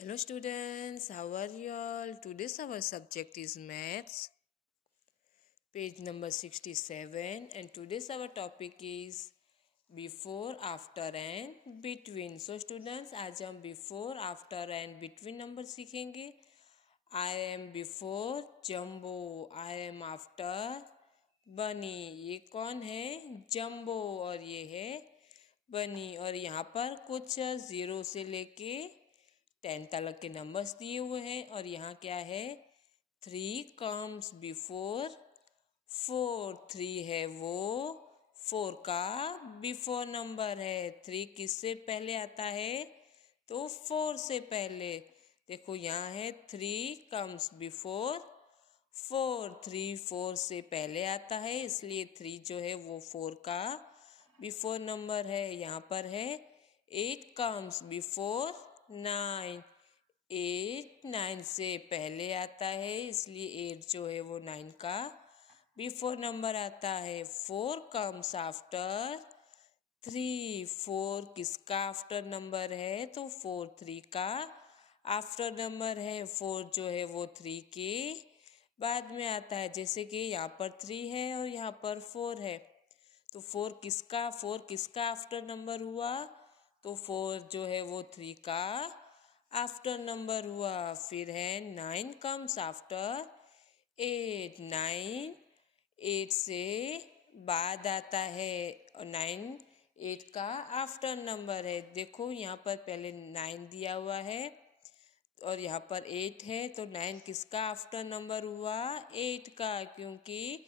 Hello students, how are you all? Today's our subject is maths, page number 67, and today's our topic is before, after and between. So students, आज हम before, after and between number सीखेंगे. I am before jumbo, I am after बनी. ये कौन है? जम्बो. और ये है बनी. और यहाँ पर कुछ 0 से लेके 10 तक के नंबर्स दिए हुए हैं. और यहाँ क्या है? 3 कम्स बिफोर 4. 3 है वो 4 का बिफोर नंबर है. 3 किससे पहले आता है? तो 4 से पहले. देखो यहाँ है 3 कम्स बिफोर 4. 3 4 से पहले आता है, इसलिए 3 जो है वो 4 का बिफोर नंबर है. यहाँ पर है 8 कम्स बिफोर 9. 8 9 से पहले आता है, इसलिए 8 जो है वो 9 का बिफोर नंबर आता है. 4 कम्स आफ्टर 3. 4 किसका आफ्टर नंबर है? तो 4 3 का आफ्टर नंबर है. 4 जो है वो 3 के बाद में आता है. जैसे कि यहाँ पर 3 है और यहाँ पर 4 है, तो 4 किसका आफ्टर नंबर हुआ? तो 4 जो है वो 3 का आफ्टर नंबर हुआ. फिर है 9 कम्स आफ्टर 8. 9 8 से बाद आता है और 9 8 का आफ्टर नंबर है. देखो यहाँ पर पहले 9 दिया हुआ है और यहाँ पर 8 है, तो 9 किसका आफ्टर नंबर हुआ? 8 का, क्योंकि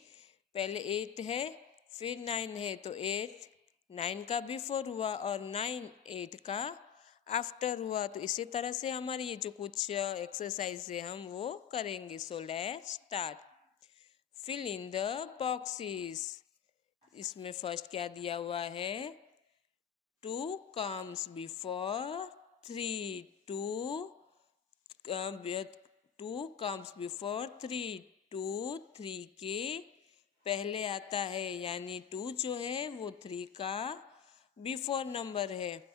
पहले 8 है फिर 9 है, तो 8 9 का बिफोर हुआ और 9 8 का आफ्टर हुआ. तो इसी तरह से हमारी ये जो कुछ एक्सरसाइज है हम वो करेंगे. So let's start. Fill in the boxes. इसमें फर्स्ट क्या दिया हुआ है? 2 कम्स बिफोर 3. 2 comes before 3. 2 3 के पहले आता है, यानी 2 जो है वो 3 का बिफोर नंबर है.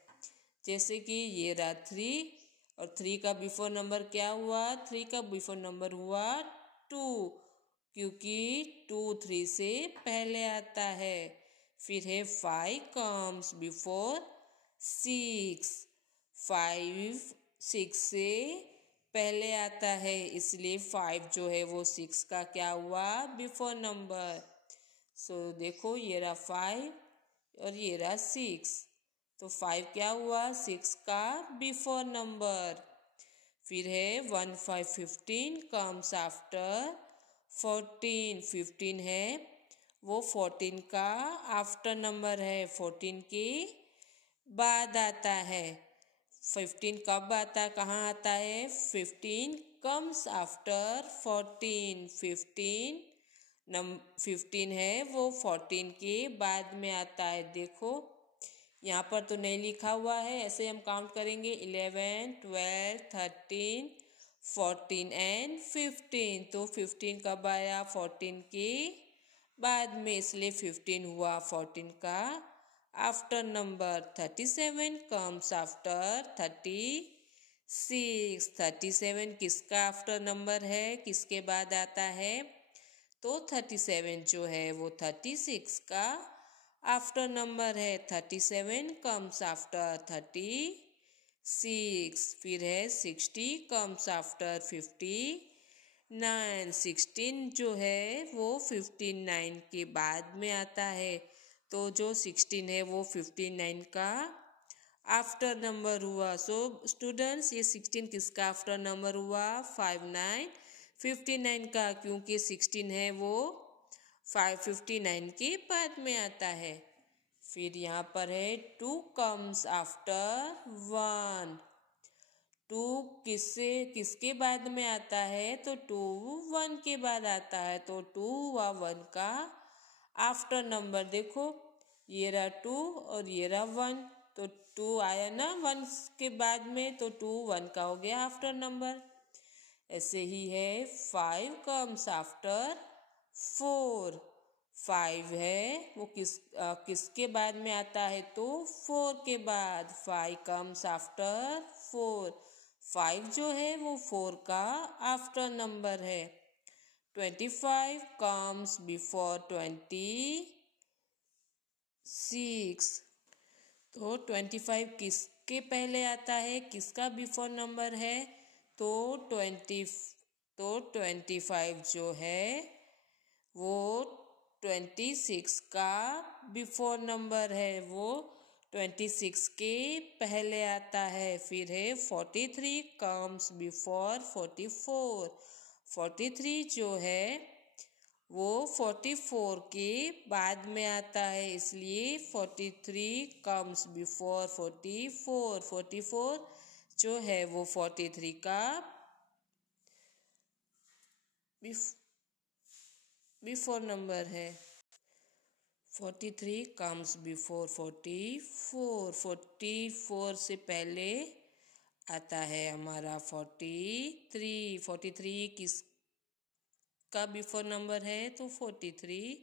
जैसे कि ये रहा 3 और 3 का बिफोर नंबर क्या हुआ? 3 का बिफोर नंबर हुआ 2, क्योंकि 2 3 से पहले आता है. फिर है 5 कम्स बिफोर 6. 5 6 से पहले आता है, इसलिए 5 जो है वो 6 का क्या हुआ? Before number. सो देखो ये रहा 5 और ये रहा 6, तो 5 क्या हुआ? 6 का बिफोर नंबर. फिर है 1 5 15 कम्स आफ्टर 14. 15 है वो 14 का आफ्टर नंबर है. 14 के बाद आता है. 15 कब आता है, कहाँ आता है? 15 कम्स आफ्टर 14. 15 है वो 14 के बाद में आता है. देखो यहाँ पर तो नहीं लिखा हुआ है, ऐसे हम काउंट करेंगे 11 12 13 14 एंड 15. तो 15 कब आया? 14 के बाद में, इसलिए 15 हुआ 14 का आफ्टर नंबर. 37 comes after 36. 37 किसका आफ्टर नंबर है? किसके बाद आता है? तो 37 जो है वो 36 का आफ्टर नंबर है. 37 कम्स आफ्टर 36. फिर है 60 कम्स आफ्टर 59. 16 जो है वो 59 के बाद में आता है, तो जो 16 है वो 59 का आफ्टर नंबर हुआ. सो स्टूडेंट्स, ये 16 किसका आफ्टर नंबर हुआ? 59 का, क्योंकि 16 है वो 559 के बाद में आता है. फिर यहाँ पर है 2 कम्स आफ्टर 1. 2 किसके बाद में आता है? तो 2 1 के बाद आता है, तो 2 हुआ 1 का आफ्टर नंबर. देखो ये रहा 2 और ये रहा 1, तो 2 आया ना 1 के बाद में, तो 2 1 का हो गया आफ्टर नंबर. ऐसे ही है 5 कम्स आफ्टर 4. 5 है वो किसके बाद में आता है? तो 4 के बाद. 5 कम्स आफ्टर 4. 5 जो है वो 4 का आफ्टर नंबर है। 25 comes before 26। तो 25 किसके पहले आता है, किसका बिफोर नंबर है? तो 25 जो है वो 26 का बिफोर नंबर है, वो 26 के पहले आता है। फिर है 43 कम्स बिफोर 44। 43 जो है वो 44 के बाद में आता है, इसलिए 43 कम्स बिफोर 44। 44 जो है वो 43 का बिफोर नंबर है। 43 कम्स बिफोर 44। 44 से पहले आता है हमारा 43। 43 किस का बिफोर नंबर है? तो 43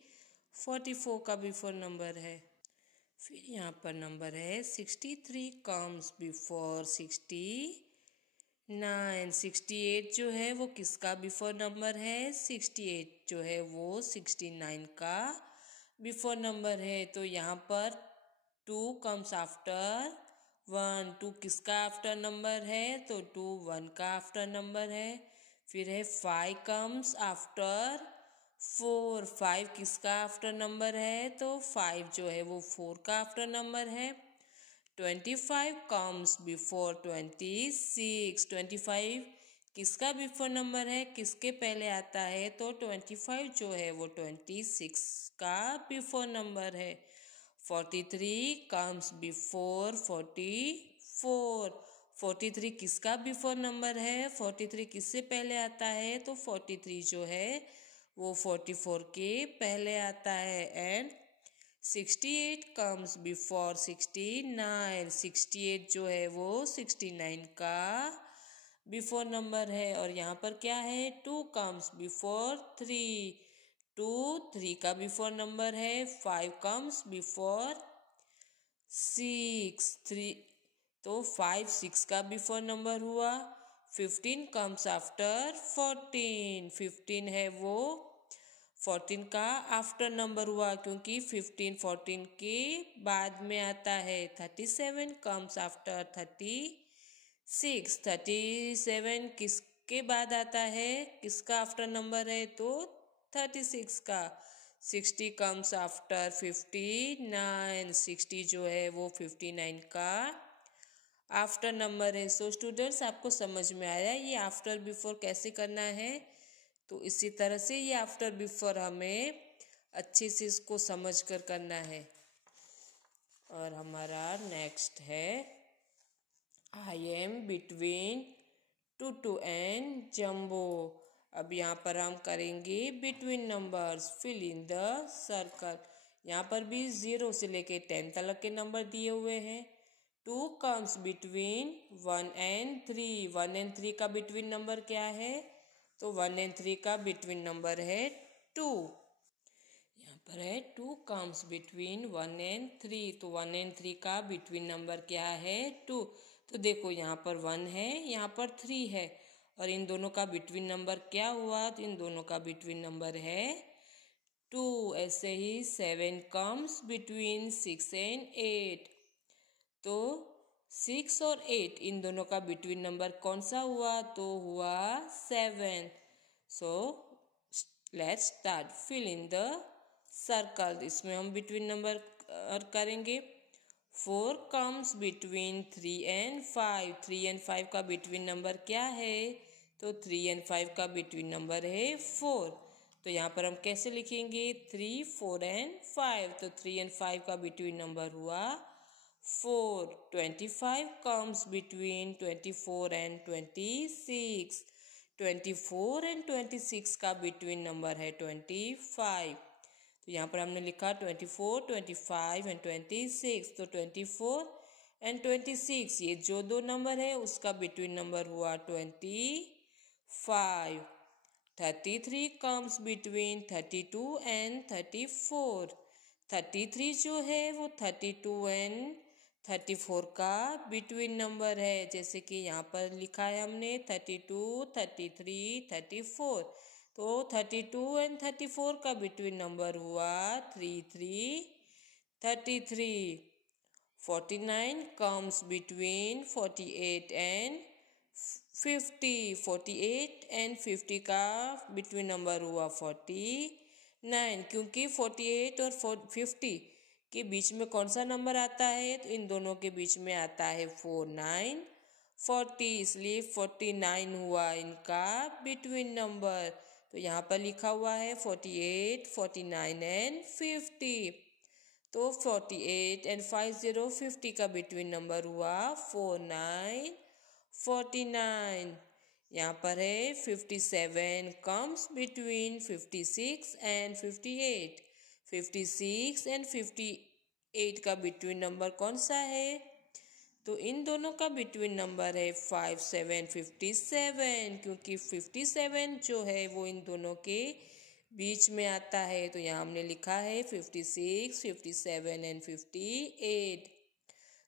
44 का बिफोर नंबर है। फिर यहाँ पर नंबर है 63 कम्स बिफोर 69। 68 जो है वो किसका बिफोर नंबर है? 68 जो है वो 69 का बिफोर नंबर है। तो यहाँ पर 2 कम्स आफ्टर 1। 2 किसका आफ्टर नंबर है? तो 2 1 का आफ्टर नंबर है। फिर है 5 कम्स आफ्टर 4। 5 किसका आफ्टर नंबर है? तो 5 जो है वो 4 का आफ्टर नंबर है। 25 कम्स बिफोर 26। 25 किसका बिफोर नंबर है, किसके पहले आता है? तो 25 जो है वो 26 का बिफोर नंबर है। 43 कम्स बिफोर 44। 43 किसका बिफोर नंबर है? 43 किससे पहले आता है? तो 43 जो है वो 44 के पहले आता है। And 68 comes before 69। 68 जो है वो 69 का बिफोर नंबर है। और यहाँ पर क्या है? 2 कम्स बिफोर 3। 2 3 का बिफोर नंबर है। 5 कम्स बिफोर 6। 3 तो 5 6 का बिफोर नंबर हुआ। 15 कम्स आफ्टर 14। 15 है वो 14 का आफ्टर नंबर हुआ, क्योंकि 15 14 के बाद में आता है। 37 कम्स आफ्टर 36। 37 किसके बाद आता है, किसका आफ्टर नंबर है? तो 36 का। 60 कम्स आफ्टर 59। 60 जो है वो 59 का आफ्टर नंबर है। सो स्टूडेंट्स, आपको समझ में आया ये आफ्टर बिफोर कैसे करना है? तो इसी तरह से ये आफ्टर बिफोर हमें अच्छे से इसको समझ कर करना है। और हमारा नेक्स्ट है I am between two and jumbo. अब यहाँ पर हम करेंगे between numbers. Fill in the circle. यहाँ पर भी 0 से लेके 10 तक के नंबर दिए हुए हैं। 2 कम्स बिटवीन 1 एंड 3। 1 एंड 3 का बिटवीन नंबर क्या है? तो 1 एंड 3 का बिटवीन नंबर है 2। यहाँ पर है 2 कम्स बिटवीन 1 एंड 3। तो 1 एंड 3 का बिटवीन नंबर क्या है? 2। तो देखो यहाँ पर 1 है, यहाँ पर 3 है, और इन दोनों का बिटवीन नंबर क्या हुआ? तो इन दोनों का बिटवीन नंबर है 2। ऐसे ही 7 कम्स बिटवीन 6 एंड 8। तो 6 और 8 इन दोनों का बिटवीन नंबर कौन सा हुआ? तो हुआ 7। So let's start. Fill in the circle. इसमें हम बिटवीन नंबर करेंगे। 4 कम्स बिटवीन 3 एंड 5। 3 एंड 5 का बिटवीन नंबर क्या है? तो 3 एंड 5 का बिटवीन नंबर है 4। तो यहाँ पर हम कैसे लिखेंगे? 3 4 एंड 5। तो 3 एंड 5 का बिटवीन नंबर हुआ 4। 25 comes between 24 and 26. 24 एंड 26 का बिटवीन नंबर है 25। तो यहाँ पर हमने लिखा 24, 25 एंड 26। तो 24 एंड 26 ये जो दो नंबर है उसका बिटवीन नंबर हुआ 25। 33 comes between 32 एंड 34। 33 जो है वो 32 एंड 34 का बिटवीन नंबर है, जैसे कि यहाँ पर लिखा है हमने 32, 33, 34। तो 32 एंड 34 का बिटवीन नंबर हुआ 33, 33। 49 comes between 48 and 50। 48 एंड 50 का बिटवीन नंबर हुआ 49, क्योंकि 48 और 50 के बीच में कौन सा नंबर आता है, तो इन दोनों के बीच में आता है 49, 40, इसलिए 49 हुआ इनका बिटवीन नंबर। तो यहाँ पर लिखा हुआ है 48, 49 एंड 50। तो 48 एंड 50 का बिटवीन नंबर हुआ 49, 49। यहाँ पर है 57 कम्स बिटवीन 56 एंड 58। 56 एंड 58 का बिटवीन नंबर कौन सा है, तो इन दोनों का बिटवीन नंबर है 57, 57, क्योंकि 57 जो है वो इन दोनों के बीच में आता है। तो यहाँ हमने लिखा है 56, 57 एंड 58।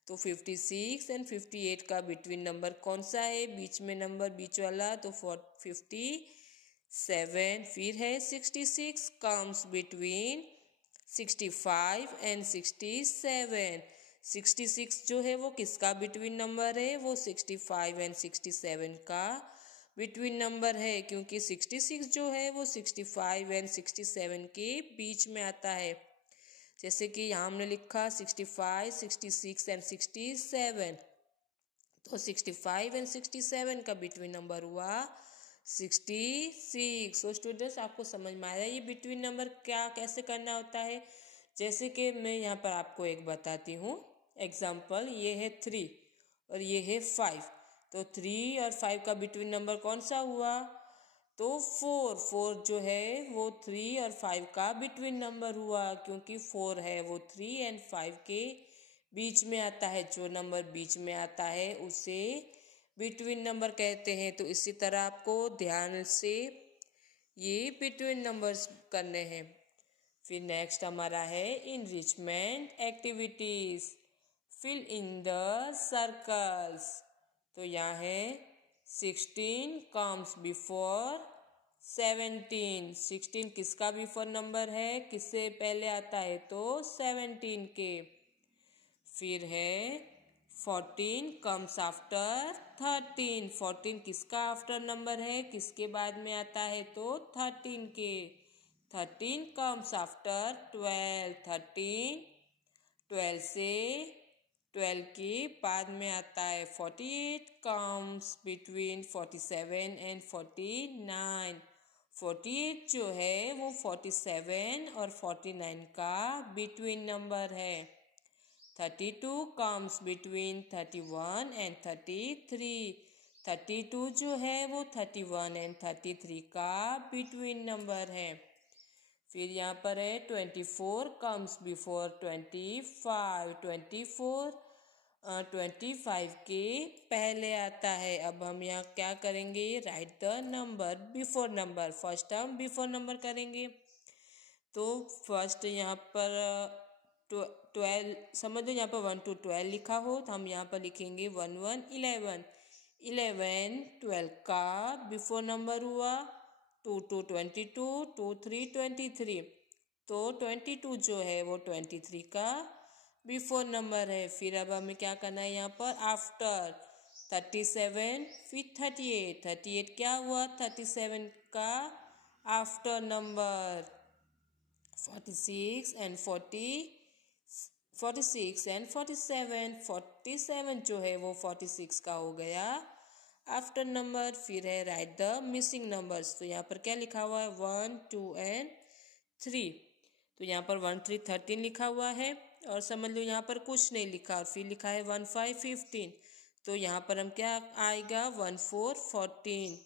तो 56 एंड 58 का बिटवीन नंबर कौन सा है, बीच में नंबर बीच वाला, तो 57। फिर है 66 कम्स बिटवीन 65 एंड 67। 66 जो है वो किसका बिटवीन नंबर है, वो 65 एंड 67 का बिटवीन नंबर है, क्योंकि 66 जो है वो 65 एंड 67 के बीच में आता है। जैसे कि यहाँ हमने लिखा 65, 66 एंड 67। तो 65 एंड 67 का बिटवीन नंबर हुआ 66। सो स्टूडेंट्स, आपको समझ में आया ये बिटवीन नंबर क्या कैसे करना होता है। जैसे कि मैं यहाँ पर आपको एक बताती हूँ एग्जाम्पल। ये है 3 और ये है 5। तो 3 और 5 का बिटवीन नंबर कौन सा हुआ, तो 4 जो है वो 3 और 5 का बिटवीन नंबर हुआ, क्योंकि 4 है वो 3 एंड 5 के बीच में आता है। जो नंबर बीच में आता है उसे बिटवीन नंबर कहते हैं। तो इसी तरह आपको ध्यान से ये बिटवीन नंबर्स करने हैं। फिर नेक्स्ट हमारा है enrichment activities. Fill in the circles. तो यहाँ है 16 कम्स बिफोर 17। 16 किसका बिफोर नंबर है, किससे पहले आता है, तो 17 के। फिर है 14 कम्स आफ्टर 13। 14 किसका आफ्टर नंबर है, किसके बाद में आता है, तो 13 के। 13 कम्स आफ्टर 12। 12 से 12 के बाद में आता है 48 कम्स बिटवीन 47 एंड 49। 48 जो है वो 47 और 49 का बिटवीन नंबर है। 32 कम्स बिटवीन 31 एंड 33। 32 जो है वो 31 एंड 33 का बिटवीन नंबर है। फिर यहाँ पर है 24 कम्स बिफोर 25। 25 के पहले आता है। अब हम यहाँ क्या करेंगे, right the number before number. First term before number करेंगे। तो फर्स्ट यहाँ पर 12 समझ लो, यहाँ पर 1 to 12 लिखा हो तो हम यहाँ पर लिखेंगे 1 1 11। 11 12 का बिफोर नंबर हुआ। 2 to 22, 2 3 23। तो 22 जो है वो 23 का बिफोर नंबर है। फिर अब हमें क्या करना है, यहाँ पर आफ्टर 37 फिर 38। 38 क्या हुआ, 37 का आफ्टर नंबर। 46 एंड 47। 47 जो है वो 46 का हो गया आफ्टर नंबर। फिर है राइट द मिसिंग नंबर्स। तो यहाँ पर क्या लिखा हुआ है, 1 2 एंड 3। तो यहाँ पर 1 3 13 लिखा हुआ है, और समझ लो यहाँ पर कुछ नहीं लिखा, और फिर लिखा है 1 5 15। तो यहाँ पर हम क्या आएगा, 1 4 14।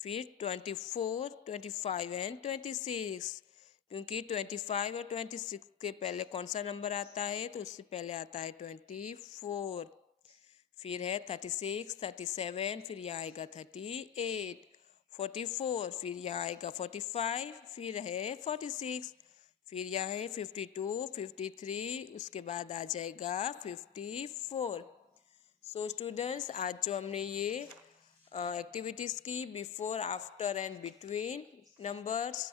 फिर 24 25 एंड 26, क्योंकि 25 और 26 के पहले कौन सा नंबर आता है, तो उससे पहले आता है 24। फिर है 36 37, फिर यह आएगा 38। 44, फिर यह आएगा 45, फिर है 46, फिर यह है 52, 53, उसके बाद आ जाएगा 54। सो स्टूडेंट्स, आज जो हमने ये एक्टिविटीज़ की before, after and between numbers,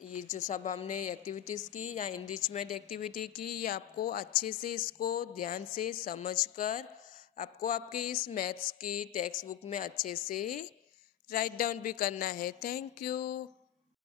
ये जो सब हमने एक्टिविटीज़ की या इनरिचमेंट एक्टिविटी की, ये आपको अच्छे से इसको ध्यान से समझकर आपको आपके इस मैथ्स की टेक्स्ट बुक में अच्छे से राइट डाउन भी करना है। Thank you.